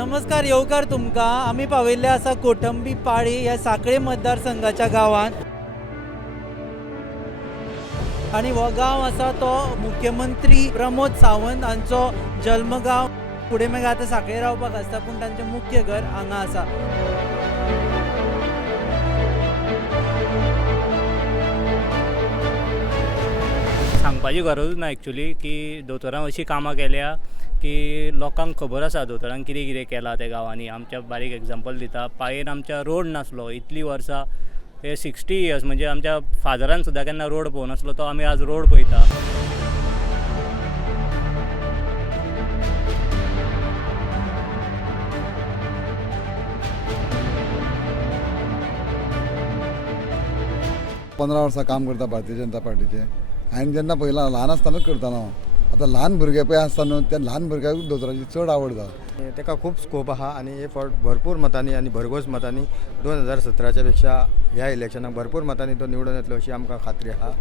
नमस्कार येवकार तुमकां आमी पावयल्ले आसा कोटंबी पाळी ह्या सांखळे मतदारसंघाच्या गांवांत आनी हो गांव आसा तो मुख्यमंत्री प्रमोद सावंत हांचो जल्मगांव. फुडें मागीर आतां सांखळे रावपाक आसता पूण तांचें मुख्य घर हांगा आसा. सांगपाची गरजूच ना एक्चुली की दोतोरां अशीं कामां केल्या की लोकांक खबर आसा दोतोरांक कितें कितें केलां त्या गांवांनी. आमच्या बारीक एग्जांपल दिता, पायेन आमच्या रोड नासलो इतलीं वर्सां, हे 60 इयर्स म्हणजे आमच्या फादरान सुद्दां केन्ना रोड पळोवनासलो तो आमी आज रोड पळयता. पंदरा वर्सां काम करता भारतीय जनता पार्टीचे. हांवें जेन्ना पयलां ल्हान आसतनाच करतालो हांव. आतां ल्हान भुरगे पळय आसता न्हू त्या ल्हान भुरग्याक दोतोराची चड आवड जाता. ताका खूब स्कोप आहा आनी हे फावट भरपूर मतांनी आनी भरघोस मतांनी 2017च्या पेक्षा ह्या इलेक्शनाक भरपूर मतांनी तो निवडून येतलो अशी आमकां खात्री आहा.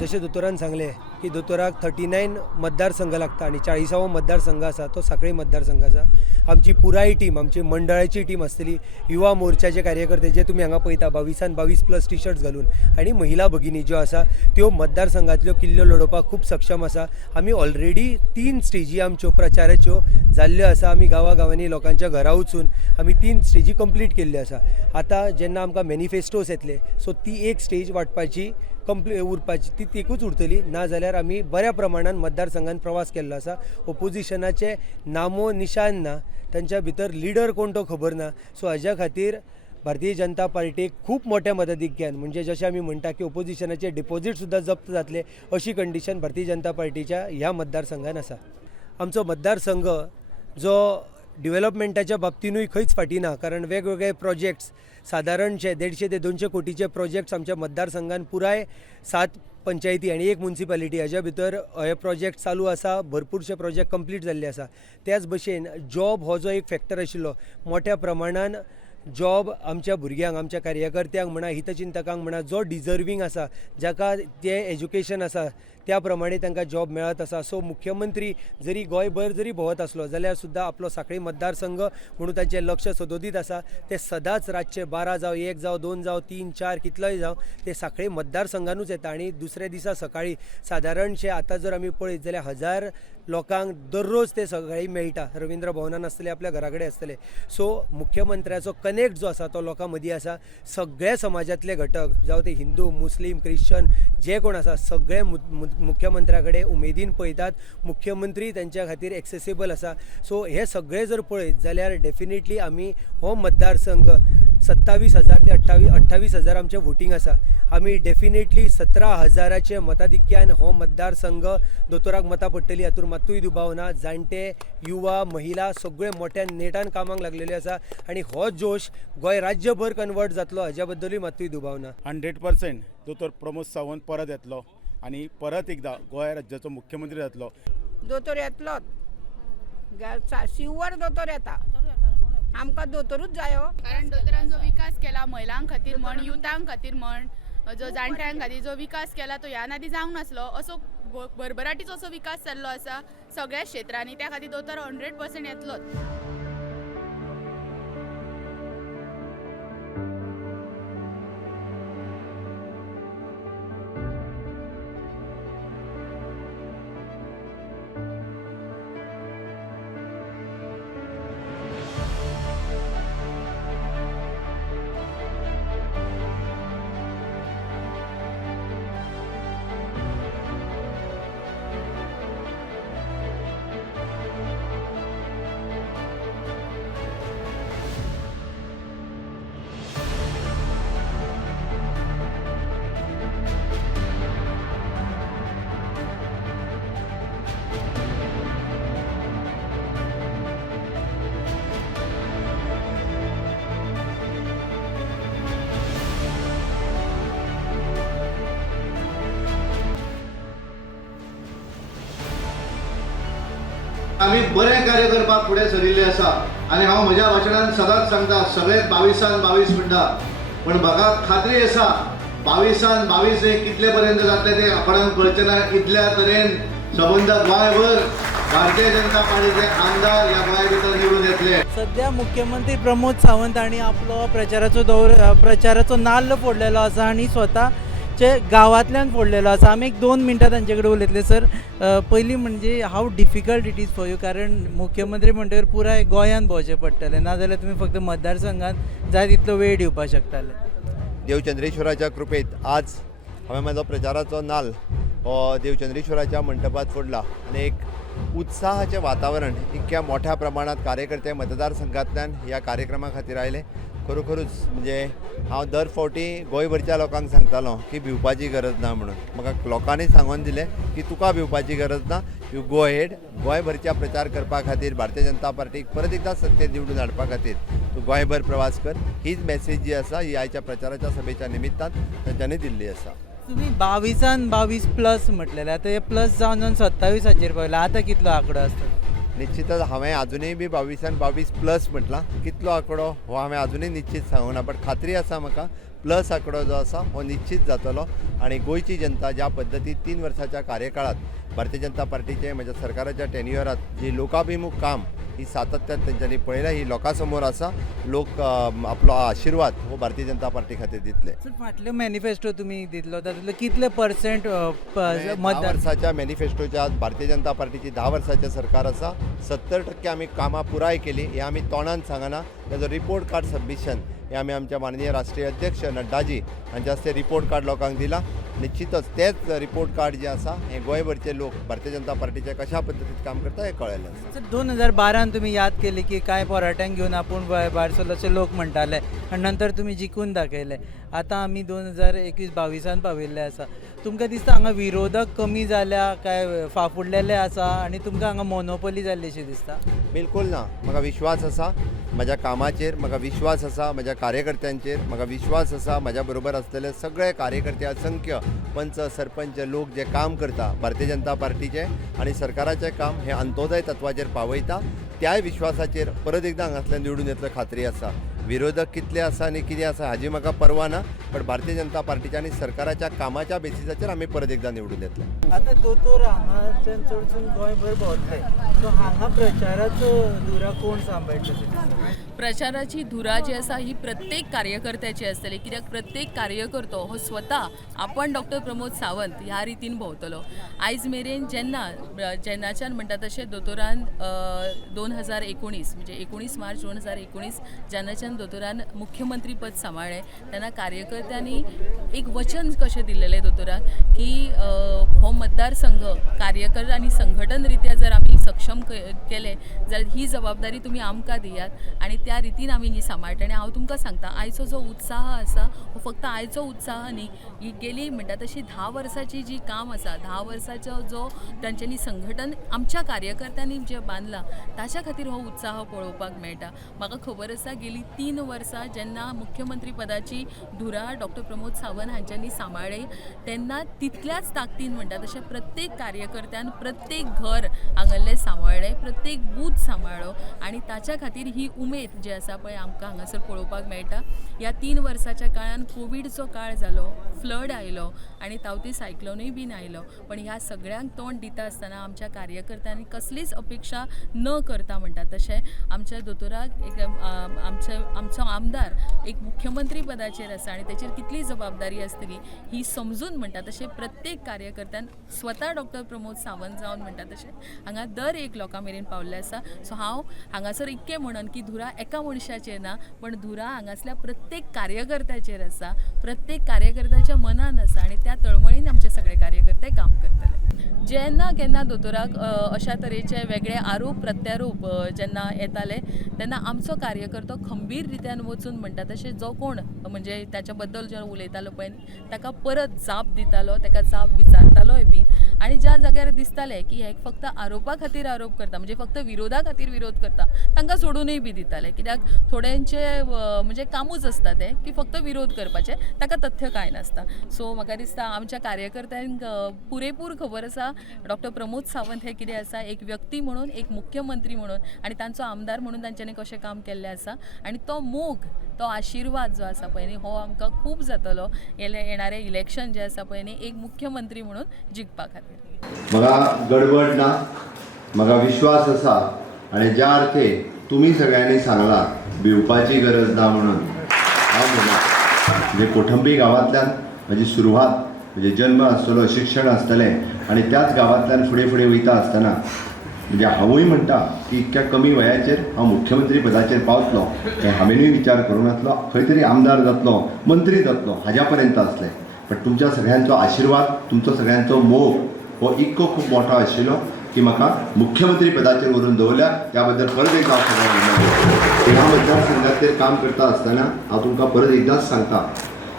जशें दोतोरान सांगलें की दोतोराक 39 मतदारसंघ लागता आणि 40वो मतदारसंघ आसा तो सांखळे मतदारसंघ आसा. आमची पुराय टीम, आमची मंडळाची टीम आसतली, युवा मोर्चाचे कार्यकर्ते जे तुम्ही हांगा पळयता 22 टी शर्ट्स घालून, आणि महिला भगिनी ज्यो आसा त्यो मतदारसंघातल्यो किल्ल्यो लडोवपाक खूब सक्षम आसा. आमी ऑलरेडी 3 स्टेजी आमच्यो प्रचाराच्यो जाल्ल्यो आसा. आमी गांवागांवांनी लोकांच्या घरा वचून आमी 3 स्टेजी कंप्लीट केल्ल्यो आसा. आतां जेन्ना आमकां मॅनिफेस्टोस येतले सो ती एक स्टेज वाटपाची उरपाची ती एकूच उरतली. ना जाल्यार आमी बऱ्या प्रमाणात मतदारसंघात प्रवास केल्लो आसा. ओपोजिशनाचे नामो निशान ना, तांच्या भितर लिडर कोण तो खबर ना. सो हाज्या खातीर भारतीय जनता पार्टीक खूब मोठ्या मताधिक्यान, म्हणजे जशें आमी म्हणटा की ओपोजिशनाचे डिपॉझिट सुद्दां जप्त जातले अशी कंडिशन भारतीय जनता पार्टीच्या ह्या मतदारसंघात आसा. आमचो मतदारसंघ जो डेव्हलपमेंटाच्या बाबतीनूय खंयच फाटी ना, कारण वेगवेगळे प्रोजेक्ट्स सादारणशे 150 ते 200 कोटीचे प्रोजेक्ट्स आमच्या मतदारसंघात पुराय 7 पंचायती आणि 1 म्युनिसिपालिटी हाज्या भितर हे प्रोजेक्ट चालू आसा. भरपूरशे प्रोजेक्ट कंप्लीट जाल्ले आसा. त्याच भशेन जॉब हो जो एक फॅक्टर आशिल्लो, मोठ्या प्रमाणान जॉब आमच्या भुरग्यांक, आमच्या कार्यकर्त्यांक म्हणा, हितचिंतकांक म्हणा, जो डिजर्विंग आसा, जाका ते एज्युकेशन आसा त्या प्रमाणे तांकां जॉब मेळत आसा. सो मुख्यमंत्री जरी गोंयभर जरी भोंवत आसलो जाल्यार सुद्दां आपलो सांखळे मतदारसंघ म्हणून तांचें लक्ष सदोदीत आसा. ते सदांच रातचे 12 जावं 1 जावं 2 जावं 3 4 कितलोय जावं ते सांखळे मतदारसंघानूच येता. आणि दुसऱ्या दिसा सकाळी सादारणशे आतां जर आमी पळयत जाल्यार 1000 लोकांक दररोज ते सकाळी मेळटा. रवींद्र भवनान आसतले, आपल्या घरा कडेन आसतले. सो मुख्यमंत्र्याचो कनेक्ट जो आसा तो लोकां मदीं आसा. सगळे समाजातले घटक जावं ते हिंदू, मुस्लीम, क्रिश्चन जे कोण आसा सगळे मुख्यमंत्र्या कडेन उमेदीन पळयतात. मुख्यमंत्री त्यांच्या खातीर एक्सेसिबल आसा. सो हे सगळे जर पळयत जाल्यार डेफिनेटली आमी हो मतदारसंघ 27,000 ते 28,000 आमचें वोटींग आसा. आमी डेफिनेटली 17,000चे मताधिक्यान हो मतदारसंघ दोतोराक मतां पडटली, हातूंत मात्तूय दुबाव ना. जाणटे, युवा, महिला सगळे मोठ्या नेटान कामाक लागलेले आसा आणि हो जोश गोंय राज्यभर कन्वर्ट जातलो हाज्या बद्दलूय मात्तूय दुबाव ना. 100% दोतोर प्रमोद सावंत परत येतलो आणि परत एकदा गोंय राज्याचो मुख्यमंत्री जातलो. दोतोर येतलोच, शिवर दोतोर येता. आमकां दोतोरूच जाय हो. कारण दोतोरान जो विकास केला महिलां खातीर म्हण, युथां खातीर म्हण, जो जाणट्यां खातीर जो विकास केला तो ह्या आदी जावंक नासलो. असो भरभराटीचो असो विकास जाल्लो आसा सगळ्या क्षेत्रांनी. त्या खातीर दोतोर 100% येतलोच. आम्ही बरें कार्य करपाक फुडें सरिल्ले आसा आनी हांव म्हज्या भाशणांत सदांच सांगता सगळे 22 म्हणटा पण म्हाका खात्री आसा 22 हे कितले पर्यंत जातले ते आपणाक कळचें ना इतल्या तरेन सबंद गोंयभर भारतीय जनता पार्टीचे आमदार ह्या गोंया भितर निवडून येतले. सध्या मुख्यमंत्री प्रमोद सावंत हांणी आपलो प्रचाराचो नाल्ल फोडलेलो आसा आनी स्वताचे गांवांतल्यान फोडलेलो आसा. आमी 2 मिनटां तांचे कडेन उलयतले. सर, पयलीं म्हणजे how difficult it is for you, कारण मुख्यमंत्री म्हणटकीर पुराय गोंयान भोंवचें पडटलें, नाजाल्यार तुमी फक्त मतदारसंघात जाय तितलो वेळ दिवपाक शकताले. देवचंद्रेश्वराच्या कृपेत आज हांवें म्हाजो प्रचाराचो नाल्ल हो देवचंद्रेश्वराच्या मंडपात फोडला आनी एक उत्साहाचें वातावरण इतक्या मोठ्या प्रमाणात कार्यकर्ते मतदारसंघांतल्यान ह्या कार्यक्रमा खातीर आयले. खरोखरूच म्हणजे हांव दर फावटी गोंयभरच्या लोकांक सांगतालो की भिवपाची गरज ना म्हणून. म्हाका लोकांनी सांगून दिलें की तुका भिवपाची गरज ना, यू गो हेड. गोंयभरच्या प्रचार करपा खातीर भारतीय जनता पार्टीक परत एकदा सत्तेत निवडून हाडपा खातीर तूं गोंयभर प्रवास कर. हीच मॅसेज जी आसा ही आयच्या प्रचाराच्या सभेच्या निमित्तान तांच्यांनी दिल्ली आसा. तुम्ही 22+ म्हटलेले, आता हे प्लस जावन 27 पावला. आता कितलो आंकडो आसता? निश्चितच हांवें अजुनूय बी 22 म्हटलां. कितलो आंकडो हो हांवें अजुनूय निश्चित सांगूं ना, बट खात्री आसा म्हाका प्लस आंकडो जो आसा हो निश्चित जातलो. आनी गोंयची जनता ज्या पद्दतीन 3 वर्साच्या कार्यकाळात भारतीय जनता पार्टीचे म्हज्या सरकाराच्या टेन्युअरात जी लोकाभिमुख काम ही सातत्यान तेंच्यांनी पळयल्या, ही लोकां समोर आसा. लोक आपलो आशिर्वाद हो भारतीय जनता पार्टी खातीर दितले. सर, फाटलो मॅनिफेस्टो तुमी दितलो तातूंतले कितले % 10 वर्साच्या मॅनिफेस्टोच्या भारतीय जनता पार्टीची 10 वर्साचें सरकार आसा. 70% आमी कामां पुराय केली. हे आमी तोंडान सांगना. तेजो रिपोर्ट कार्ड सबमिशन हे आमी आमच्या माननीय राष्ट्रीय अध्यक्ष नड्डाजी हांच्या हस्ते रिपोर्ट कार्ड लोकांक दिला. निश्चितच तेच रिपोर्ट कार्ड जे आसा हे गोंयभरचे लोक भारतीय जनता पार्टीचे कशा पद्दतीन काम करता हे कळयलें आसा. सर, 2012 तुम्ही याद केली की काय पोराट्यांक घेवन आपूण भायर सरलो अशे लोक म्हणटाले आनी नंतर तुमी जिखून दाखयले. आतां आमी 2021-22 पाविल्ले आसा. तुमकां दिसता हांगा विरोधक कमी जाल्या काय फाफुडलेले आसा आनी तुमकां हांगा मोनोपोली जाल्लीशी दिसता? बिलकुल ना. म्हाका विश्वास आसा म्हज्या कामाचेर, म्हाका विश्वास आसा म्हज्या कार्यकर्त्यांचेर, म्हाका विश्वास आसा म्हज्या बरोबर आसलेले सगळे कार्यकर्ते असंख्य पंच सरपंच लोक जे काम करता भारतीय जनता पार्टीचे आनी सरकाराचें काम हे अंत्योदय तत्वाचेर पावयता. त्याय विश्वासाचेर परत एकदां हांगासल्यान निवडून येतलो खात्री आसा. विरोधक कितले आसा आनी कितें आसा हाजी म्हाका पर्वा ना, पण भारतीय जनता पार्टीच्या आनी सरकाराच्या कामाच्या बेसिसाचेर आमी परत एकदां निवडून येतले. आता दोतोर हांगाच्यान चडसून गोंयभर भोंवतले, सो हांगा प्रचाराचो धुरा कोण सांबाळटले? प्रचाराची धुरा जी आसा ही प्रत्येक कार्यकर्त्याची आसतली, कित्याक प्रत्येक कार्यकर्तो हो स्वता आपण डॉक्टर प्रमोद सावंत ह्या रितीन भोंवतलो. आयज मेरेन जेन्नाच्यान म्हणटा तशें दोतोरान 2019 म्हणजे 19 मार्च 2019 जेन्नाच्यान दोतोरान मुख्यमंत्री पद सांबाळ्ळें तेन्ना कार्यकर्त्यांनी एक वचन कशें दिल्लेलें दोतोराक की हो मतदारसंघ कार्यकर्ते आनी संघटन रित्या जर आमी सक्षम केले जाल्यार ही जबाबदारी तुमी आमकां दियात आनी त्या रितीन आमी ही सांबाळटा. आनी हांव तुमकां सांगता आयचो जो उत्साह आसा हो फक्त आयचो उत्साह न्ही, ही गेली म्हणटा तशी 10 वर्साची जी काम आसा, 10 वर्साचो जो तांच्यांनी संघटन आमच्या कार्यकर्त्यांनी जे बांदलां ताच्या खातीर हो उत्साह पळोवपाक मेळटा. म्हाका खबर आसा गेली 3 वर्सां जेन्ना मुख्यमंत्री पदाची धुरा डॉक्टर प्रमोद सावंत हांच्यांनी सांबाळ्ळी तेन्ना तितल्याच ताकदीन म्हणटा तशें प्रत्येक कार्यकर्त्यान प्रत्येक घर हांगल्लें सांबाळ्ळें, प्रत्येक बूथ सांबाळ्ळो आनी ताच्या खातीर ही उमेद जी आसा पळय आमकां हांगासर पळोवपाक मेळटा. ह्या 3 वर्साच्या काळान कोविडचो काळ जालो, फ्लड आयलो आनी तावती सायक्लोनूय बीन आयलो, पण ह्या सगळ्यांक तोंड दिता आसतना आमच्या कार्यकर्त्यांनी कसलीच अपेक्षा न करता म्हणटा तशें आमच्या दोतोराक एक आमचो आमदार एक मुख्यमंत्री पदाचेर आसा आनी ताचेर कितली जबाबदारी आसतली ही समजून म्हणटा तशें प्रत्येक कार्यकर्त्यान स्वता डॉक्टर प्रमोद सावंत जावन म्हणटा तशें हांगा दर एक लोकां मेरेन पावल्ले आसा. सो हांव हांगासर इतकें म्हणन की धुरा एका मनशाचेर ना, पण धुरा हांगासल्या प्रत्येक कार्यकर्त्याचेर आसा, प्रत्येक कार्यकर्त्याच्या मनान आसा आनी त्या तळमळीन आमचे सगळे कार्यकर्ते काम करतले. जेन्ना केन्ना दोतोराक अशा तरेचे वेगळे आरोप प्रत्यारोप जेन्ना येताले तेन्ना आमचो कार्यकर्तो खंबीर रित्यान वचून म्हणटा तशें जो कोण म्हणजे त्याच्या बद्दल जो उलयतालो पळय ताका परत जाप दितालो, ताका जाप विचारतालोय बी आनी ज्या जाग्यार दिसतालें की हे फक्त आरोपा खातीर आरोप करता म्हणजे फक्त विरोधा खातीर विरोध करता तांकां सोडूनय बी दिताले कित्याक थोड्यांचे म्हणजे कामूच आसता तें की फक्त विरोध करपाचें ताका तथ्य कांय नासता. सो म्हाका दिसता आमच्या कार्यकर्त्यांक पुरेपूर खबर आसा डॉक्टर प्रमोद सावंत हे कितें आसा एक व्यक्ती म्हणून एक मुख्यमंत्री म्हणून आनी तांचो आमदार म्हणून तांच्यांनी कशें काम केल्लें आसा आनी तो मोग तो आशिर्वाद जो आसा पळय न्ही हो आमकां खूब जातलो येणारें इलेक्शन जें आसा पळय न्ही एक मुख्यमंत्री म्हणून जिखपा खातीर. म्हाका गडबड ना, म्हाका विश्वास आसा आनी ज्या अर्थे तुमी सगळ्यांनी सांगला भिवपाची गरज ना म्हणून हांव म्हणा म्हणजे कोठंबी गांवांतल्यान म्हजी सुरवात म्हणजे जन्म आसतलो शिक्षण आसतलें आनी त्याच गांवांतल्यान फुडें फुडें वयता आसतना म्हणजे हांवूय म्हणटा की इतक्या कमी वयाचेर हांव मुख्यमंत्री पदाचेर पावतलो हें हांवेनूय विचार करूं नासलो. खंय तरी आमदार जातलो मंत्री जातलो हाज्या पर्यंत आसलें पण तुमच्या सगळ्यांचो आशिर्वाद तुमचो सगळ्यांचो मोग हो इतको खूब मोठो आशिल्लो की म्हाका मुख्यमंत्री पदाचेर व्हरून दवरल्या त्या बद्दल परत एकदा हांव सगळ्यांक ह्या मतदारसंघाचेर काम करता आसतना हांव तुमकां परत एकदांच सांगता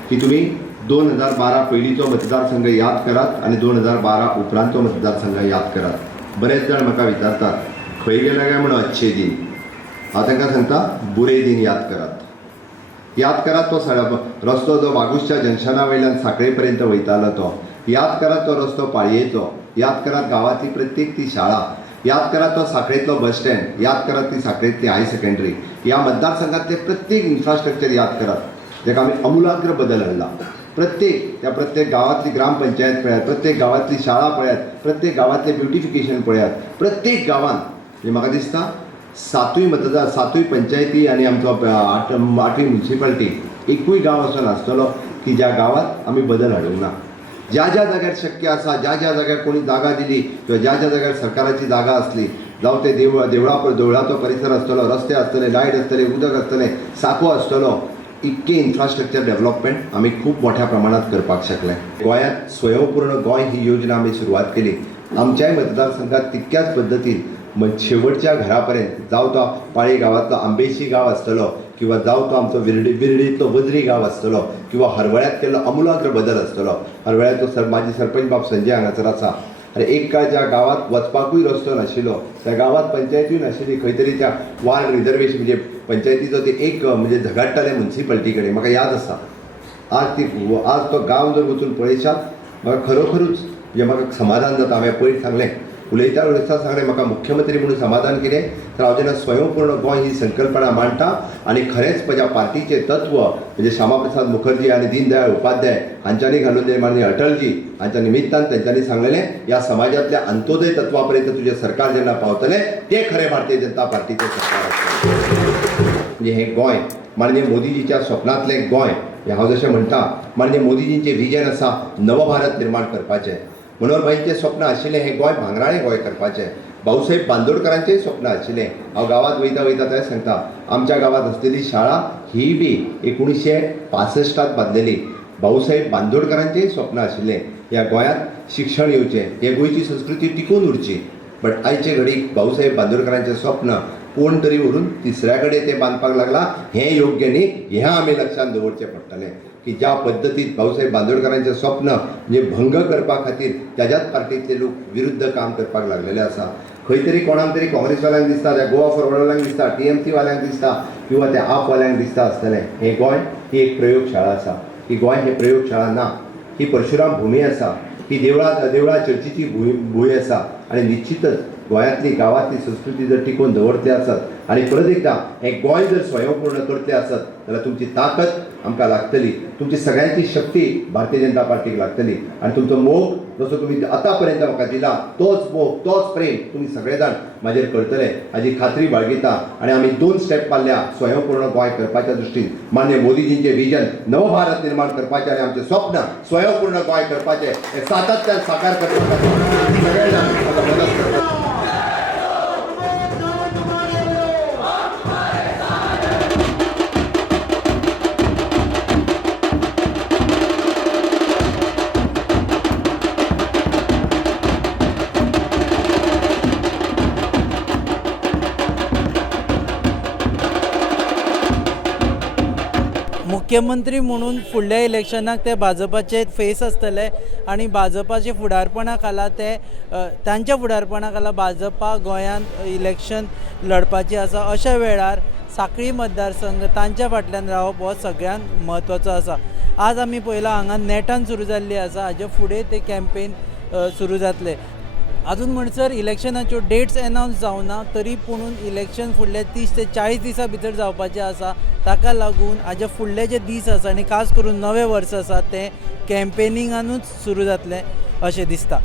की तुमी 2012 पयलींचो मतदारसंघ याद करात आनी 2012 उपरांतचो मतदारसंघ याद करात. बरेच जाण म्हाका विचारतात खंय गेले काय म्हणून अच्छे दिन. हांव तांकां सांगता बुरे दिन याद करात. याद करात तो रस्तो जो वागुसच्या जंक्शना वयल्यान सांखळे पर्यंत वयतालो तो. याद करात तो रस्तो पाळयेचो. याद करात गांवांतली प्रत्येक ती शाळा. याद करात तो सांखळेंतलो बस स्टँड. याद करात ती सांखळेंतली हाय सेकंडरी. ह्या मतदारसंघातले प्रत्येक इन्फ्रास्ट्रक्चर याद करात जेका आमी अमुलाग्र बदल हाडला. प्रत्येक गांवांतली ग्रामपंचायत पळयात, प्रत्येक गांवांतली शाळा पळयात, प्रत्येक गांवांतलें ब्युटिफिकेशन पळयात. प्रत्येक गांवांत म्हणजे म्हाका दिसता 7 पंचायती आनी आमचो 8वी म्युनिसिपालिटी एकूय गांव असो नासतलो की ज्या गांवांत आमी बदल हाडूंक ना. ज्या ज्या जाग्यार शक्य आसा ज्या ज्या जाग्यार कोणी जागा दिली किंवा ज्या ज्या जाग्यार सरकाराची जागा आसली जावं ते देवळाचो परिसर आसतलो, रस्ते आसतले, लायट आसतले, उदक आसतलें, साको आसतलो, इतके इन्फ्रास्ट्रक्चर डेव्हलपमेंट आमी खूब मोठ्या प्रमाणात करपाक शकले. गोंयांत स्वयंपूर्ण गोंय ही योजना आमी सुरवात केली. आमच्याय मतदारसंघात तितक्याच पद्दतीन शेवटच्या घरापर्यंत जावं तो पाळी गांवांतलो आंबेशी गांव आसतलो किंवा जावं तो आमचो बिर्डींतलो वजरी गांव आसतलो किंवा हरवळ्यात केल्लो अमुलाग्र बदल आसतलो. हरवळ्याचो म्हाजी सरपंच बाब संजय हांगासर आसा. आनी एक काळ ज्या गांवांत वचपाकूय रस्तो नाशिल्लो त्या गांवांत पंचायतूय नाशिल्ली खंय तरी त्या वार्ड रिजर्वेशन म्हणजे पंचायतीचो ते एक म्हणजे झगडटाले म्युनिसिपालिटी कडेन म्हाका याद आसा. आज तो गांव जर वचून पळयशात म्हाका खरोखरूच म्हणजे म्हाका समाधान जाता. हांवें पयर सांगलें उलयता सांगलें म्हाका मुख्यमंत्री म्हणून समाधान केलें तर हांव जेन्ना स्वयंपूर्ण गोंय ही संकल्पना मांडटा आनी खरेंच म्हज्या पार्टीचें तत्व म्हणजे श्यामा प्रसाद मुखर्जी आनी दीनदयाळ उपाध्याय हांच्यांनी घालून दिलें माननीय अटलजी हांच्या निमित्तान तेंच्यांनी सांगलेलें ह्या समाजातल्या अंत्योदय तत्वा पर्यंत तुजें सरकार जेन्ना पावतलें तें खरें भारतीय जनता पार्टीचें सरकार आसतलें. म्हणजे हें गोंय माननीय मोदीजीच्या स्वप्नांतलें गोंय हें हांव जशें म्हणटा माननीय मोदीजींचें विजन आसा नवभारत निर्माण करपाचें. मनोहरभाईंचें स्वप्न आशिल्लें हें गोंय भांगराळें गोंय करपाचें. भाऊसाहेब बांदोडकरांचेंय स्वप्न आशिल्लें. हांव गांवांत वयता थंय सांगता आमच्या गांवांत आसलेली शाळा ही बी 1965 बांदलेली. भाऊसाहेब बांदोडकरांचेंय स्वप्न आशिल्लें ह्या गोंयांत शिक्षण येवचें, हे गोंयची संस्कृती टिकून उरची. बट आयचे घडीक भाऊसाहेब बांदोडकरांचें स्वप्न कोण तरी व्हरून तिसऱ्या कडेन तें बांदपाक लागला. हें योग्य न्ही. हें आमी लक्षांत दवरचें पडटलें की ज्या पद्दतीन भाऊसाहेब बांदोडकरांचें स्वप्न म्हणजे भंग करपा खातीर त्याच्याच पार्टीतले लोक विरुद्ध काम करपाक लागलेले आसा. खंय तरी कोणाक तरी काँग्रेसवाल्यांक दिसता, त्या गोवा फॉरवर्डवाल्यांक दिसता, TMC वाल्यांक दिसता किंवा त्या आप वाल्यांक दिसता आसतलें हें गोंय ही एक प्रयोगशाळा आसा. ही गोंय ही प्रयोगशाळा ना. ही परशुराम भुमी आसा. ही देवळा चर्चीची भूंय आसा आनी निश्चितच गोंयांतली गांवांतली संस्कृती जर टिकोवन दवरतले आसत आनी परत एकदां हें गोंय जर स्वयंपूर्ण करतले आसत जाल्यार तुमची ताकद आमकां लागतली. तुमची सगळ्यांची शक्ती भारतीय जनता पार्टीक लागतली आनी तुमचो मोग जसो तुमी आतां पर्यंत म्हाका दिला तोच मोग तोच प्रेम तुमी सगळे जाण म्हाजेर करतले हाजी खात्री बाळगिता. आनी आमी 2 स्टेप मारल्या स्वयंपूर्ण गोंय करपाच्या दृश्टीन माननीय मोदीजींचें विजन नवभारत निर्माण करपाचें आनी आमचें स्वप्न स्वयंपूर्ण गोंय करपाचें हें सातत्यान साकार करपा खातीर सगळे जाण म्हाका मदत करतात. मुख्यमंत्री म्हणून फुडल्या इलेक्शनाक ते भाजपाचे फेस आसतले आनी भाजपाचे फुडारपणा खाला ते तांच्या फुडारपणा खाला भाजपा गोंयांत इलेक्शन लडपाची आसा. अशा वेळार सांखळी मतदारसंघ तांच्या फाटल्यान रावप हो सगळ्यांत म्हत्वाचो आसा. आज आमी पळयलां हांगा नेटान सुरू जाल्ली आसा, हाजे फुडें ते कॅम्पेन सुरू जातले. अजून म्हणसर इलेक्शनाच्यो डेट्स अनावन्स जावना, तरी पूण इलेक्शन फुडले 30 ते 40 दिसां भितर जावपाचें आसा. ताका लागून हाजे फुडले जे दीस आसा आनी खास करून नवें वर्स आसा तें कॅम्पेनिंगानूच सुरू जातलें अशें दिसता.